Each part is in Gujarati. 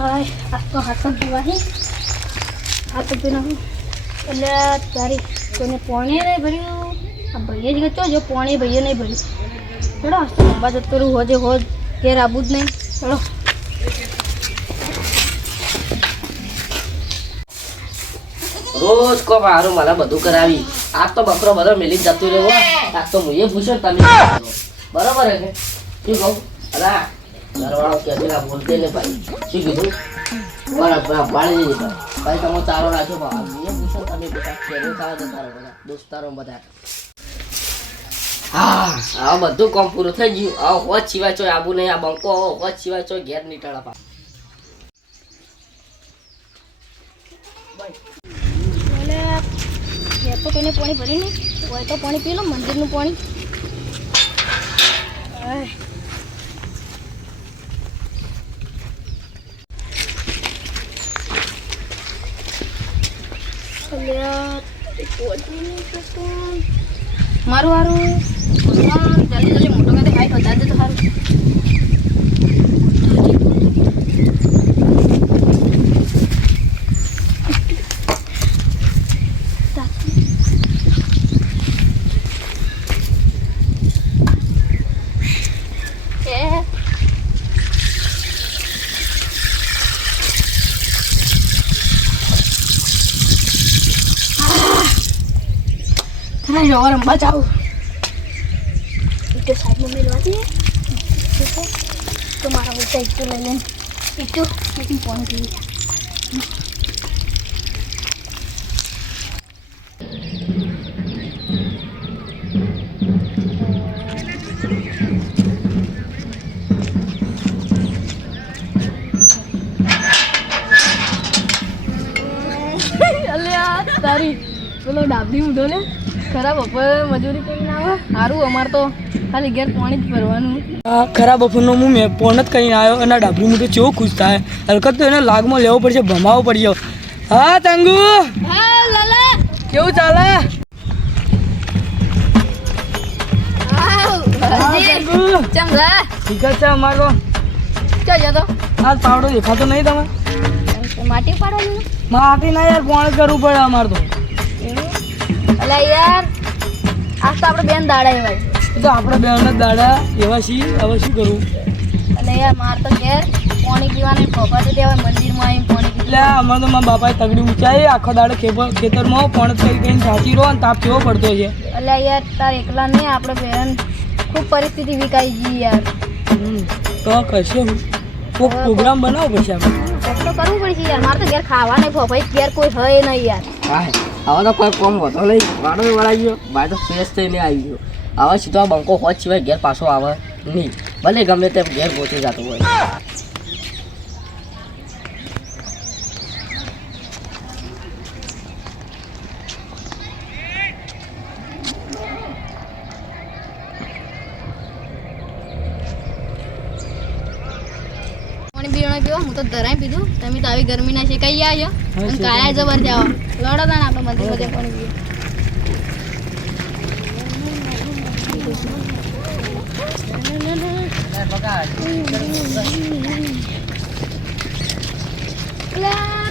Ay, aku hatam buahi. Hatam pina hu. એટલે તારી કોઈને પોણે નહીં ભર્યું આ ભાઈએ જ ગયો જો પોણે ભાઈએ નહીં ભર્યું ચલો હસ્તો અંબા જતો રહું હોજે હોજ ઘેર આવું જ નહીં ચલો રોજ કો મારું મને બધું કરાવી આજ તો બકરો બધો મેલી જતો રહ્યો આજ તો મુએ પૂછ્યો તમે બરાબર હે શું કહું અલા ઘરવાળો કે પેલા બોલતે ને ભાઈ શું કીધું બરાબર બાળી દીધી ભાઈ તમે ચારો રાખ્યો બાબા મુએ પૂછ્યો તમે બેટા કેવું ખાવા જતા રહો બધા દોસ્તારો બધા હા આ બધું કામ પૂરું થઈ ગયું આ હોજ સિવાય ચોય આબુ નહીં આ બંકો હોજ સિવાય ચોય ઘેર નીટાળા પા તો કોઈને પાણી ભરી નહીં હોય તો પાણી પી લો મંદિરનું પાણી મારું સારું જલ્દી જલ્દી મોટો કાંઈ હાઈટ વધારે તો સારું और हम बचाओ इसके साइड में मिलवा दिए तुम्हारा वो साइड तो ले लें इटू लेकिन पॉइंट भी अल्लाह तारी बोलो डाबली उठो ले ખરા બપોર મજૂરી કરીને આવે સારું અમારે તો ખાલી ઘેર પાણી જ ભરવાનું ખરા બપોરનો હું મેં ફોન જ કરીને આવ્યો અને ડાબરી મોટો ચેવો ખુશ થાય હલકત તો એને લાગમાં લેવો પડશે ભમાવો પડશે હા તંગુ હા લાલા કેવું ચાલે ચમ રે ઠીક છે અમારો ચો જતો આ પાવડો દેખાતો નહીં તમે માટી પાડવાનું માટી ના યાર કોણ કરવું પડે અમારે તો અલે યાર આજ તો આપણે બેન દાડા એવાય તો આપણે બેન દાડા એવા છીએ હવે શું કરવું અલે યાર માર તો ઘેર પાણી પીવાની ખબર તો દેવાય મંદિરમાં આવીને પાણી પી એટલે અમારે તો મારા બાપાએ તગડી ઊંચાઈ આખો દાડો ખેતરમાં પોણ કરી કરીને સાચી રહો અને તાપ કેવો પડતો છે અલે યાર તાર એકલા નહીં આપણે બેન ખૂબ પરિસ્થિતિ વિકાઈ ગઈ યાર તો કશે કોઈક પ્રોગ્રામ બનાવો પછી આપણે તો કરવું પડશે યાર મારે તો ઘેર ખાવા નહીં ભાઈ ઘેર કોઈ હોય નહીં યાર હા હવે તો કોઈ કોમ હોતો નહીં વાડો વળાઈ ગયો ભાઈ તો ફ્રેશ થઈને આવી ગયો હવે સીધો બંકો હોત સિવાય ઘેર પાછો આવે નહીં ભલે ગમે તેમ ઘેર પહોંચી જતું હોય પાણી પીવાનો પીવો હું તો ધરાઈ પીધું તમે તો આવી ગરમીના શેકાઈ આવ્યો અને કાયા જબર જાઓ લડો તાને આપણે મંદિર બધે પાણી પીએ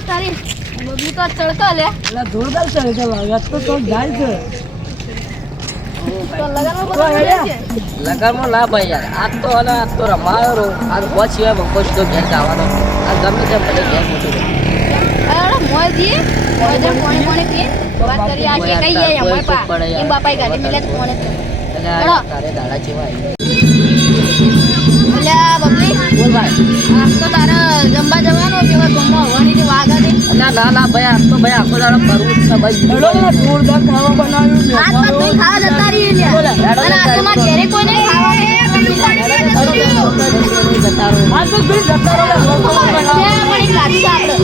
તારી બબલી તો ચડતો લે એટલે જોરદાર ચડે છે લાગે તો જાય છે તો લગાડવા લગાડમાં ના ભાઈ યાર આજ તો અને આજ તો રમાયો આજ હોત સિવાય બંકો સીધો ઘેર જવાનો આ ગમે તેમ ભલે ઘેર પહોંચી જાય અરે મોજી મોજે પાણી પીએ વાત કરી આ કે કઈ જાય અમાર પા એ બાપાઈ ગાડી મિલે તો કોણે તારે દાડા જેવા અલ્યા બબલી બોલ ભાઈ આજ તો તારે જમવા જવાનો કે ગમવા હોવાની જે વાગા દે ના ના ભાઈ આજ તો ભાઈ આખો દાડો કરવું જ છે ભાઈ જોરદાર ખાવા બનાવ્યું આજ તો તું ખાવા જતા રહી લે અને આ તો માર ઘરે કોઈને ખાવા આ તો ભાઈ જતા રહો પણ લાગી આપણે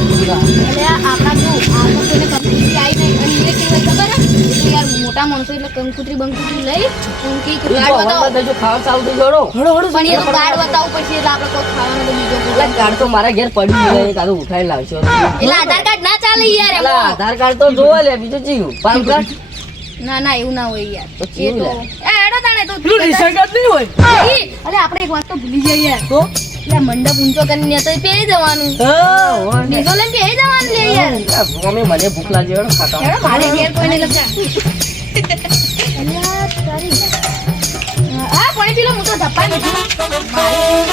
અલ્યા આપણા તું આ તો કોઈને કંપની આવી નહીં અને એ કેવું ખબર હે યાર મોટા માણસો એટલે કંકુતરી બંકુતરી લઈ ઉનકી ગાડ બતાવો જો ખાવા ચાલુ થઈ ગયો પણ એ તો ગાડ બતાવવું પડશે એટલે આપણે કોઈ ખાવાનું તો બીજો એટલે ગાડ તો મારા ઘેર પડી ગયો કાદો ઉઠાઈ લાવશો એટલે આધાર કાર્ડ ના ચાલે યાર એટલે આધાર કાર્ડ તો જોવા લે બીજું જીવ પાન કાર્ડ ના ના એવું ના હોય યાર તો એ કેવું તો લે? એ એડો તાણે તો પેલું રિસર્ચ જ નહીં હોય અરે આપણે એક વાત તો ભૂલી જઈએ યાર તો એટલે મંડપ ઊંચો કરીને તો પેઈ જવાનું ડીઝો લઈને પેઈ જવાનું લે યાર મમ્મી મને ભૂખ લાગી હોય ને ખાતા હેડો મારે ઘેર કોઈને લખા અલ્યા તારી આ પાણી પીલો હું તો ધપ્પા નથી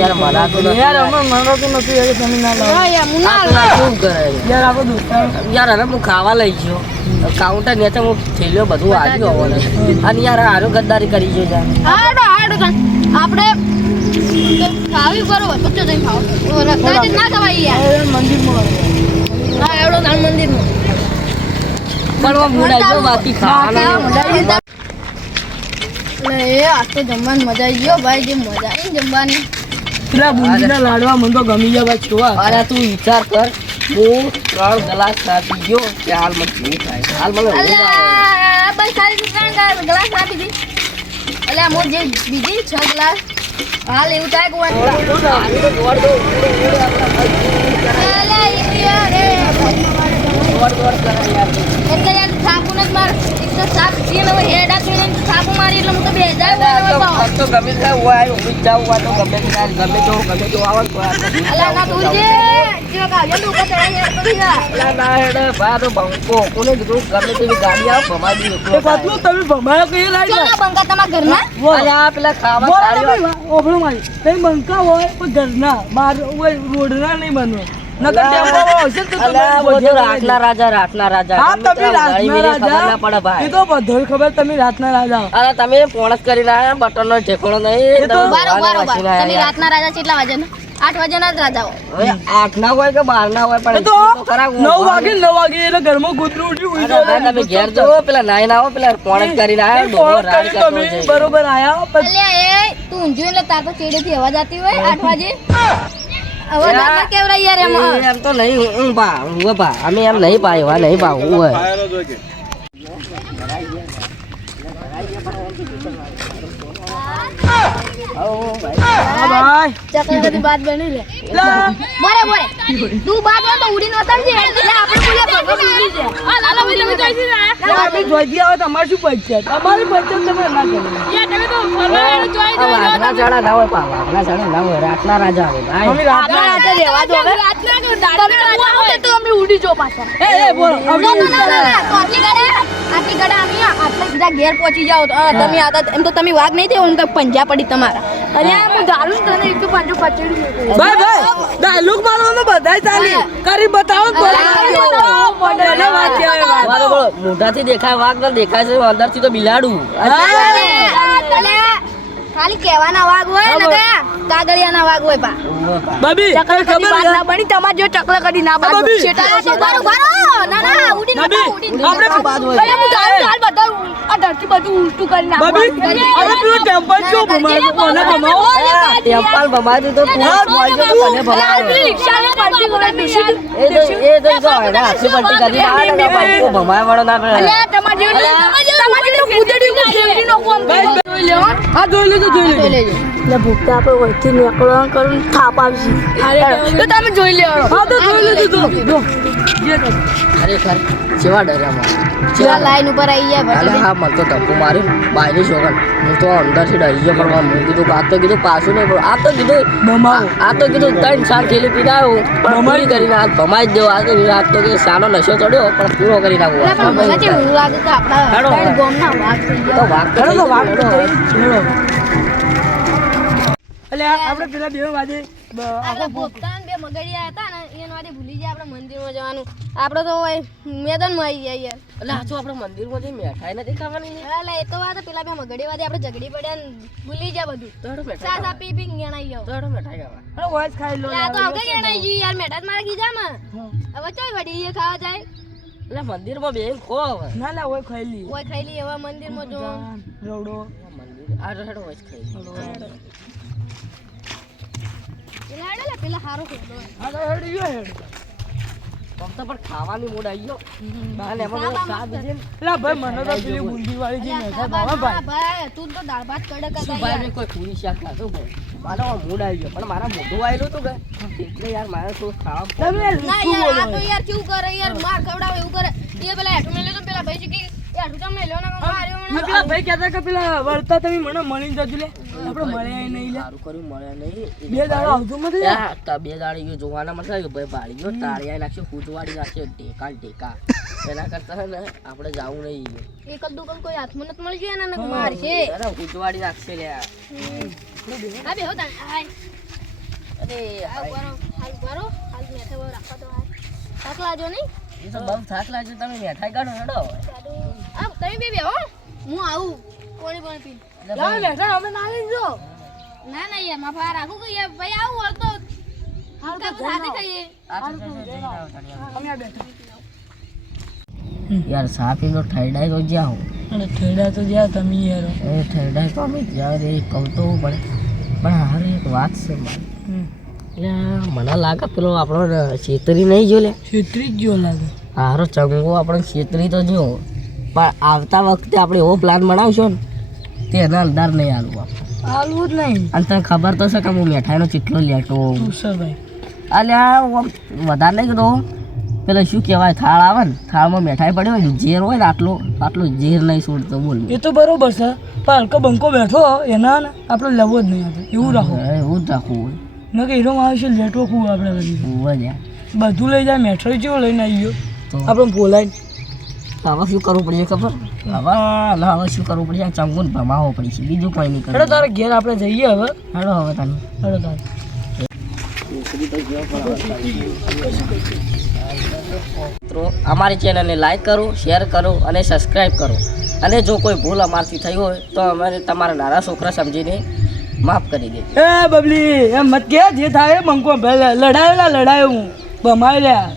યાર મારા તો યાર અમે મારો તો નથી હવે તમે ના લાવો યાર મુના શું કરે યાર આપો દોસ્તા યાર હવે હું ખાવા લઈ ગયો કાઉન્ટર ને હું થેલ્યો બધું આવ્યું હોને અને યાર આરો ગદ્દારી કરી જો યાર હાડો આપણે ખાવી બરોબર બચ્ચો જઈને ખાઓ રસ્તા ના ખવાય યાર મંદિરમાં હા એવડો દાન મંદિરમાં પણ મૂડ આવ્યો બાકી ખાવાના એ આ તો જમવાની મજા આવી ગયો ભાઈ જે મજા આવી ને જમવાની પેલા બુંદીના લાડવા મને તો ગમી ગયા ભાઈ જોવા અરે તું વિચાર કર હું 3 ગ્લાસ આપી ગયો કે હાલ મને શું થાય હાલ મને ઊંઘ આવે. અલ્યા બસ ખાલી 3 ગ્લાસ આપી દી અલ્યા મોર જે બીજી 6 ગ્લાસ હાલ એવું થાય કે આવી તો દોડ દો અલ્યા યાર રે દોડ કરે યાર એટલે યાર સાપુ ન માર એક તો સાપ છે ને હેડા છે ને સાપુ મારી એટલે હું તો 2000 તો ગમે તે હોય ઊંઘી જાવ હોય તો ગમે તે ગમે તો આવે તો અલ્યા ના તું જે જો કા યંદુ કતરા યાર કરી જા અલા ના હેડે બા તો બંકો કોને કીધું ગમે તેવી ગાડી આવ ભમાડી એ પાછું તમે ભમાયો કે લાઈ ચો ના બંકા તમારા ઘરના અલ્યા પેલા ખાવા સારી ઓભળો મારી તમે બંકા હોય પણ ઘરના બહાર હોય રોડના નહીં બનવો નકર ટેમ્પોમાં હશે તો અલા, તમે બધું ભોજન રાતના રાજા હા ગમે તમે તેમ ગાળી રાતના મેલી ખબર ના પડે રાજા ભાઈ. એ તો બધું ખબર તમે રાતના રાજા અરે તમે ફોન જ કરીને આયા, બટનનો ઠેકાણો નહીં. એ તો તમે બારો ભગવાનને બારો વાંચીને તમે આયા. રાતના રાજા કેટલા વાગ્યાના 8 વાગ્યાના જ રાજાઓ હવે 8 ના હોય કે 12 ના હોય એ પણ તો તો ખરા 9 વાગે એટલે ઘરમાં કૂતરું ઉઠ્યું અરે ભાઈ, તમે ઘેર જુઓ, પેલા નાઈ ના આવો, પેલા ફોન જ કરીને આયા, ડોહો રાડ કરતો તમે છે. બરોબર આયા પણ અલ્યા એ તું ઊંઘ્યું એટલે તાર તો ચેડેથી અવાજ આવતી હોય 8 વાગે અવાજ યા. ના કેવરાય યાર એમાં એમ તો નહીં હું ભા હું ભા અમે એમ નહીં પા એવા નહીં પા હું હોય. હા ભાઈ ચકલાથી બાત બની લે લા, બોરે બોરે તું બાત હોય તો ઉડીને વતાવજે એટલે આપણે બોલે ભગવાન ઉડી જાય આ લાલા ભાઈ તમે જોઈતી ના તમે જોઈ આવે તમારે શું પંચાયત અમારી પંચાયત તમે ના કરો તમે તો ફરવાનું જોઈ આ વાઘના ચાડા ના હોય પા વાઘના ચાડા ના હોય, રાતના રાજા આવે ભાઈ. અમે રાતના રાતે રહેવા દો હવે રાતના કે તમે આવો તો અમે ઉડી જો પાછા એ બોલો ના ના ના તો આટલી ગડે અમે આટલે સીધા ઘેર પહોંચી જાઓ તો, તમે આતા એમ તો તમે વાઘ નહીં થયો એમ તો પંજા પડી તમારા અરે હું ગાલું તને એક પાંચો પચડી ભાઈ ભાઈ ડાયલોગ મારવાનો બધાય ચાલી કરી બતાવો ને બોલો એને વાત કહેવાય વાત. બોલો, બોલો. મોઢાથી દેખાય વાઘ ને દેખાય છે અંદરથી તો બિલાડું. ખાલી કહેવાના વાઘ હોય ને કે કાગળિયાના વાઘ હોય પા બાબી ચકલા તને કદી ખબર બાદ છે? ના બની તમાર જો ચકલા કદી ના બાદ બાબી. શેટા છે બારો બારો ના ના ઉડી બાબી, ના ઉડી આપણે બાદ હોય. અરે હું ગાલ બધા આ ધરતી બધું ઉલટું કરી નાખું બાબી આપણે પેલો ટેમ્પલ જો ભમાય કોને ભમાવો ટેમ્પલ ભમાતી તો તું જ હોય છે તો તને ભમાવે. એ તો જો એના હાથની પટ્ટી કરી આવે ને પછી તું ભમાય વાળો ના પડે. હા જોઈ લેજો ભૂખતા આપણે વહીથી નીકળવા કરીને થાપ આવશે તો તમે જોઈ લેવાનો હા તો જોઈ લેજો જો જે કરો. ખરેખર કેવા ડર્યા મારે. આ લાઈન ઉપર આવી જાય અરે હા, મને તો ધક્કો માર્યો બાયની છોકર. હું તો અંદરથી ડરી ગયો પણ મેં કીધું કે આ તો કીધું પાછું નહીં પડે. આ તો કીધું ભમાવો. આ તો કીધું 3-4 થેલી પીને આવ્યો પણ પૂરી કરીને આ ભમાઈ જ દેવો. આ તો કે સાનો નશો ચડ્યો પણ પૂરો કરી નાખવો. એટલે પણ મને કેવું લાગે કે આપણા હેડો. ત્રણ ગામના વાઘ થઈ તો ગયા વાઘ તો હેડો તો થઈ વાત ગયો. એટલે આપણે પેલા બે વાજે આપણે ભોગતા ને બે મગડિયા હતા ને એના માટે ભૂલી ગયા આપણે મંદિરમાં જવાનું આપણે તો હોય મેદાનમાં આવી જાય યાર એટલે આ તો આપણે મંદિરમાં જઈ મીઠાઈ નથી ખાવાની છે. એટલે એ તો વાત પેલા બે મગડી વાદે આપણે ઝઘડી પડ્યા ને ભૂલી ગયા બધું તો હેડો મીઠાઈ ચા ખાવા. પી પી ગેણાઈ ગયો તો હેડો મીઠાઈ ખાવા. અરે વોઇસ ખાઈ લો આ તો આવકે ગેણાઈ ગઈ યાર મેઠા મારા ખીજામાં હવે ચોય વડી એ ખાવા જાય એટલે મંદિરમાં બેહીને ખો હવે. ના ના હોય ખાઈ લી ઓય ખાઈ લી હવે મંદિરમાં જો રવડો મંદિર આ હેડો વચ ખાઈ. પેલા હેડે લે પેલા હારો ખોડો હા તો હેડ ગયો હેડ આમ તો પણ ખાવાની મૂડ આવી ગયો. અને એમાં પેલો ચા દીધી ને. એટલે ભાઈ મને તો પેલી બુંદી વાળી જે મેઠા ભાવે ભાઈ ભાઈ તું તો દાળ ભાત કડક શું હતા ભાઈ યાર મેં કોઈ પૂરી શાક ખાધું ભાઈ. મારો મૂડ આવી ગયો પણ મારા મોઢું આવેલું હતું કે એટલે યાર મારે શું ખાવા. તમે ના શું યાર બોલો આ તો યાર કેવું કરે યાર માર ખવડાવે એવું કરે એ પેલા હેઠું મેલે તો પેલા ભાઈ કે એ હેઠું તમે લો ના માર્યો આ પેલા ભાઈ કહેતા કે પેલા વળતા તમે મને મળીને જજો લે આપણે મળ્યા નહીં લે સારું કર્યું મળ્યા નહીં. બે દાડા આવતું નથી યા, તા બે દાડી ગયો જોવાના મતલબ કે ભાઈ ભાડી ગયો તાળિયા નાખ્યો ફૂટવાડી નાખ્યો ટેકા ને ટેકા. એના કરતા છે ને આપણે જાવું નહીં. એક જ દુકાન કોઈ હાથમાં નથી મળી જાય ને માર છે અરે ફૂટવાડી નાખશે લ્યા. આ બે હોતા હાય અરે આ બરો હાલ મેઠે બરો રાખો તો હાય થાકલા જો નહીં એ તો બહુ થાક લાગે. તમે મીઠાઈ કાઢો હેડો. આ તમે બે હો હું આવું કોણી પણ પી એટલે તમે બેઠા અમે ના લઈ જો ના ના યાર માફા રાખું કે યાર ભાઈ આવું હોય તો હાલ તો સાથે ખાઈએ આ તો જઈને આવો તાળિયા. અમે આ બેઠા યાર સાપી તો ઠરડાઈ તો જ્યાં અને ઠેડા તો જ્યાં તમે યાર એ ઠરડાઈ તો અમે જ્યાં રે કહું તો પડે પણ હારે એક વાત છે મારી. એટલે મને લાગે પેલો આપણો છેતરી નહીં જો લે. છેતરી જ જો લાગે હારો ચંગો આપણો છેતરી તો જો પણ આવતા વખતે આપણે એવો પ્લાન બનાવશો ને તે એના અંધાર નહીં હાલવા. આલવું જ નહીં અને તને ખબર તો છે કે હું મીઠાઈનો ચીટલો લેતો તું સર ભાઈ અલ્યા વધારે નહીં કીધું પેલો શું કહેવાય થાળ આવે ને થાળમાં મીઠાઈ પડી હોય ને ઝેર હોય ને આટલું ઝેર નહીં છોડતો બોલ. એ તો બરોબર છે પણ હલકો બંકો બેઠો એના ને આપણે લેવો જ નહીં આપણે એવું રાખો એવું જ રાખવું હોય. ન કે હીરો આવે છે લેટો ખૂબ આપણે કરી હોય જ યાર. બધું લઈ જાય મેઠો જેવો લઈને આવી ગયો તો આપણે બોલાય હવે શું કરવું પડશે ખબર હવે શું કરવું પડશે આ ચંગુને ભમાવવો પડશે બીજું કોઈ નહીં હેડો કરવું. તારે ઘેર આપણે જઈએ હવે હેડો હવે તને હેડો તારે છોકરી તો મિત્રો અમારી ચેનલને લાઈક કરો, શેર કરો અને સબસ્ક્રાઈબ કરો. અને જો કોઈ ભૂલ અમારથી થઈ હોય તો અમારે તમારા નાના છોકરા સમજીને માફ કરી દે. એ બબલી એમ મત કે જે થાય એ મંકો લડાયો હું બમાઈ લ્યા.